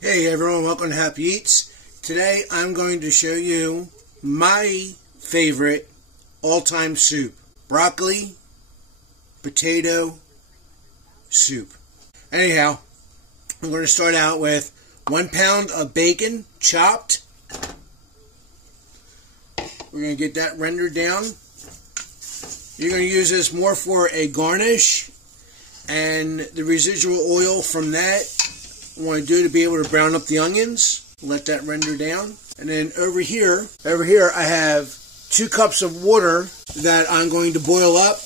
Hey everyone, welcome to Happy Eats. Today I'm going to show you my favorite all-time soup. Broccoli, potato soup. Anyhow, I'm going to start out with 1 pound of bacon chopped. We're going to get that rendered down. You're going to use this more for a garnish, and the residual oil from that I want to do to be able to brown up the onions. Let that render down. And then over here I have 2 cups of water that I'm going to boil up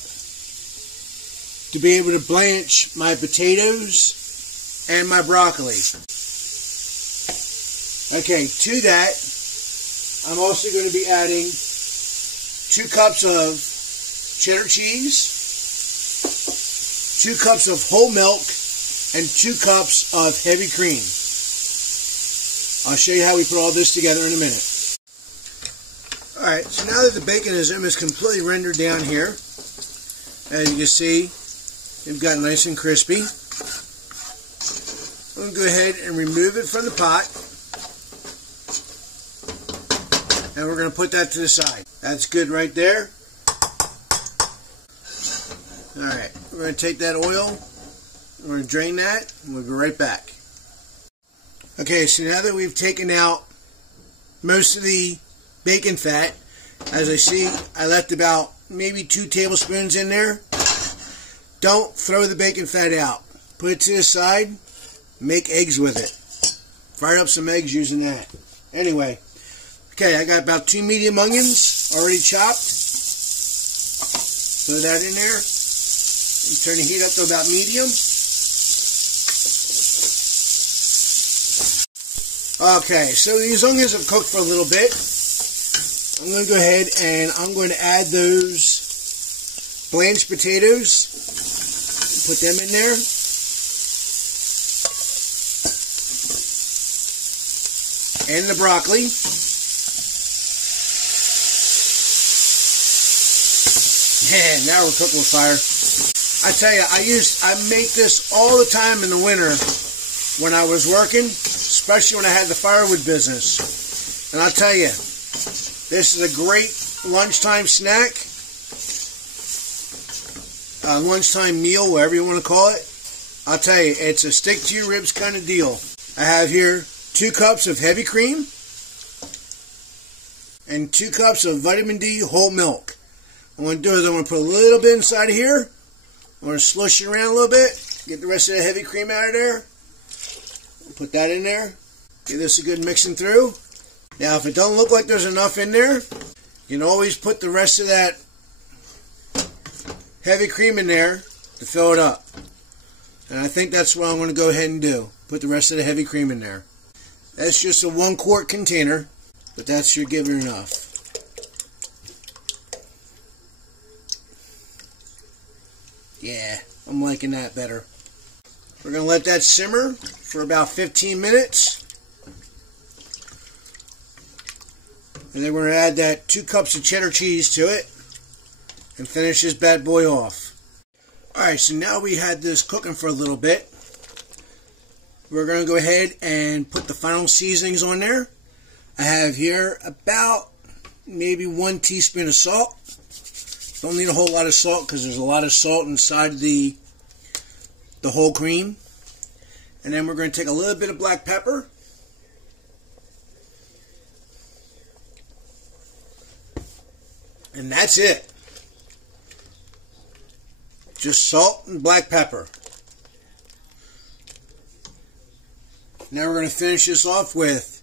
to be able to blanch my potatoes and my broccoli. Okay, to that I'm also going to be adding 2 cups of cheddar cheese, 2 cups of whole milk, and 2 cups of heavy cream. I'll show you how we put all this together in a minute. Alright, so now that the bacon is almost completely rendered down here, as you can see, it's got nice and crispy. I'm going to go ahead and remove it from the pot. And we're going to put that to the side. That's good right there. Alright, we're going to take that oil, we're going to drain that, and we'll be right back. Okay, so now that we've taken out most of the bacon fat, as I see, I left about maybe 2 tablespoons in there. Don't throw the bacon fat out. Put it to the side, make eggs with it. Fire up some eggs using that. Anyway, okay, I got about 2 medium onions already chopped. Throw that in there. And turn the heat up to about medium. Okay, so these onions have cooked for a little bit. I'm going to go ahead and I'm going to add those blanched potatoes. Put them in there. And the broccoli. Man, now we're cooking with fire. I tell you, I make this all the time in the winter when I was working, especially when I had the firewood business. And I'll tell you, this is a great lunchtime snack, lunchtime meal, whatever you want to call it. I'll tell you, it's a stick to your ribs kind of deal. I have here 2 cups of heavy cream and 2 cups of vitamin D whole milk. What I'm going to do is I'm going to put a little bit inside of here. I'm going to slush it around a little bit, get the rest of the heavy cream out of there. Put that in there. Give this a good mixing through. Now, if it don't look like there's enough in there, you can always put the rest of that heavy cream in there to fill it up. And I think that's what I'm going to go ahead and do. Put the rest of the heavy cream in there. That's just a 1 quart container, but that should give it enough. Yeah, I'm liking that better. We're going to let that simmer for about 15 minutes. And then we're going to add that 2 cups of cheddar cheese to it and finish this bad boy off. Alright, so now we had this cooking for a little bit. We're going to go ahead and put the final seasonings on there. I have here about maybe 1 teaspoon of salt. Don't need a whole lot of salt because there's a lot of salt inside the whole cream. And then we're going to take a little bit of black pepper. And that's it. Just salt and black pepper. Now we're going to finish this off with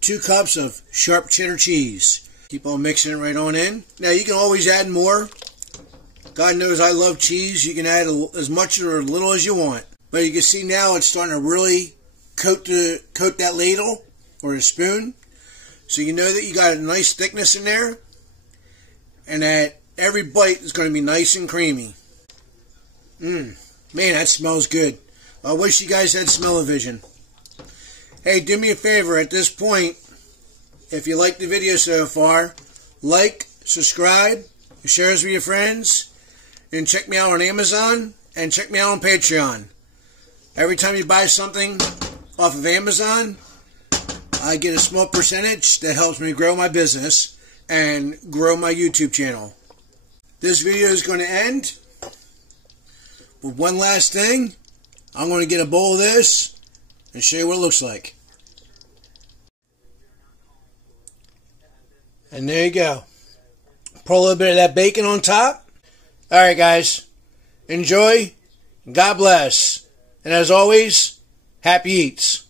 2 cups of sharp cheddar cheese. Keep on mixing it right on in. Now you can always add more. God knows I love cheese. You can add as much or as little as you want. But you can see now it's starting to really coat that ladle or a spoon. So you know that you got a nice thickness in there. And that every bite is going to be nice and creamy. Man, that smells good. I wish you guys had smell-o-vision. Hey, do me a favor at this point. If you liked the video so far, like, subscribe, share this with your friends, and check me out on Amazon, and check me out on Patreon. Every time you buy something, off of Amazon, I get a small percentage that helps me grow my business and grow my YouTube channel. This video is going to end with one last thing. I'm going to get a bowl of this and show you what it looks like. And there you go. Pour a little bit of that bacon on top. Alright guys, enjoy. God bless. And as always, happy eats.